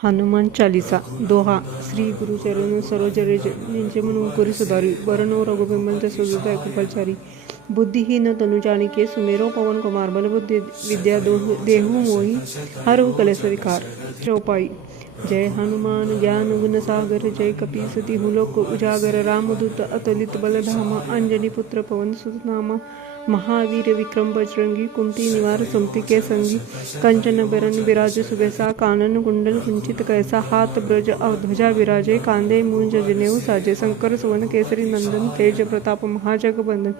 Hanuman Chalisa Doha Shri गुरु चरण Saroj raise निंचे मन मुकुरी सुधारी बरनो रघुबिमल जसो हृदय कुशलचारी बुद्धिहीन तनु जानिके सुमेरो पवन कुमार बल बुद्धि विद्या देहु मोहि हरहु कलेस विकार चौपाई। जय हनुमान ज्ञान गुण सागर जय कपीस तिहु लोक उजागर रामदूत अतुलित बल धामा अंजनी पुत्र पवन सुत नामा महावीर विक्रम बजरंगी कुंती निवार सुमति के संगी कंचन बरन विराज सुबेसा कानन कुंडल कुंचित कैसा हाथ ब्रज ध्वजा विराजे कांदे मूंज जनेऊ साजे शंकर सुवन केसरी नंदन तेज प्रताप महाजगबंदन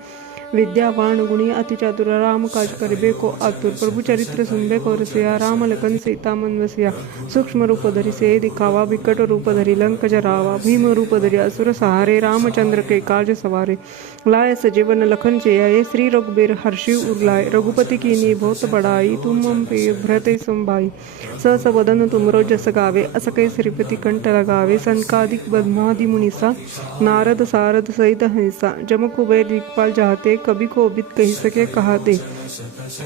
विद्यावान गुणी अति चातुर राम काज करिबे को आतुर प्रभु चरित्र सुनबे को रसिया राम लखन सीता मन वसिया सूक्ष्म रूप धरि से दिखावा विकट रूप धरि लंक जरावा भीम रूप धरि असुर सहारे रामचंद्र के काज सवारे लाय सजीवन लखन जियाए श्री रघुबीर हर्षि उर्लाए रघुपति कीन्ही बहुत बड़ाई तुम मम प्रिय भरते संभाई सहस वदन तुमरो जस गावे अस कै श्रीपति कंठ लगावे सनकादिक ब्रह्मादि मुनीसा नारद सारद सहित हंसा जम कुबेर दिक्पाल जाते कभी को बित कही सके कहाते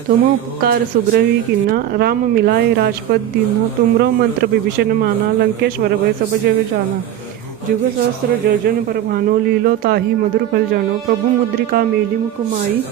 तुम उपकार सुग्रही किन्ना राम मिलाए राजपद दीन्हा तुमरो मंत्र विभीषण माना लंकेश्वर भय सब जग जाना जुग सहस्त्र जर्जन पर भानो लीलो ताही मधुर फल जानो प्रभु मुद्रिका मेली मुख माई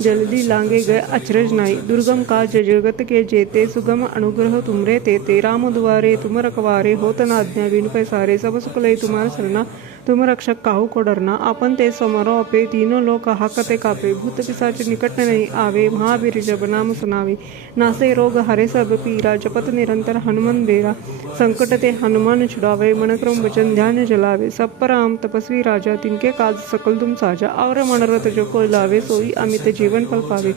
जल्दी लांगे गए अचरज नाई दुर्गम काज जगत के जेते सुगम अनुग्रह तुमरे तेते राम दुआरे तुम रखवारे होत न आज्ञा बिनु पैसारे सब सुख लय तुम्हार सरना तुम रक्षक काहू को डरना आपन ते समारो अपे तीनों लोक हाकते कापे भूत पिशाच निकट नहीं आवे महावीर जब नाम सुनावे नासे रोग हरे सब पीरा जपत निरंतर हनुमान बेरा संकट ते हनुमान छुड़ावे मन क्रम वचन ध्यान जलावे सब पर राम तपस्वी राजा तिनके काज सकल तुम साजा और मनरत जो कोई लावे सोई अमित जीवन फल पावे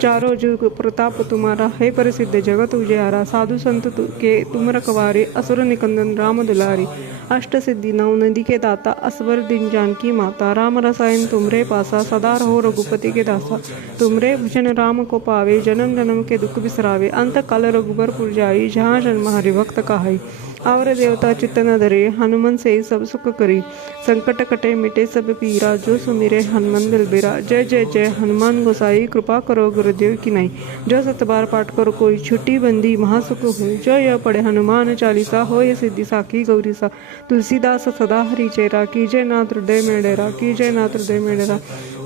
चारों जुग प्रताप तुम्हारा है प्रसिद्ध जगत उजियारा साधु संत के तुम रखवारे असुर निकंदन राम दुलारी अष्ट सिद्धि नौ नदी के दाता असवर दिन जानकी माता राम रसायन तुमरे पासा सदा रहो रघुपति के दासा तुमरे भजन राम को पावे जन्म जन्म के दुख बिसरावे अंत काल रघुबर पुर जाई जहाँ जन्म हरि भक्त कहाई और देवता चित्त न धरे हनुमान से सब सुख करी संकट कटे मिटे सब पीरा जो सुमिरे हनुमान दिलबेरा जय जय जय हनुमान गोसाई कृपा करो गुरुदेव की नहीं जो सतबार पाठ करो कोई छुट्टी बंदी महासुख हो जो यह पढ़े हनुमान चालीसा हो ये सिद्धि साखी गौरीसा तुलसीदास सदा हरि चेरा कीजय नाथ हृदय में डेरा कीजय नाथ हृदय में डेरा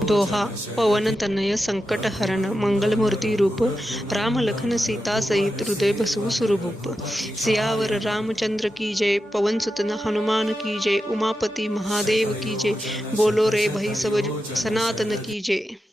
दोहा पवन तनय संकट हरण मंगल मूर्ति रूप राम लखन सीता सहित हृदय बसु सुरभूप सियावर रामचंद्र की जय पवन सुतन हनुमान की जय उमापति महादेव की जय बोलो रे भई सब सनातन की जय।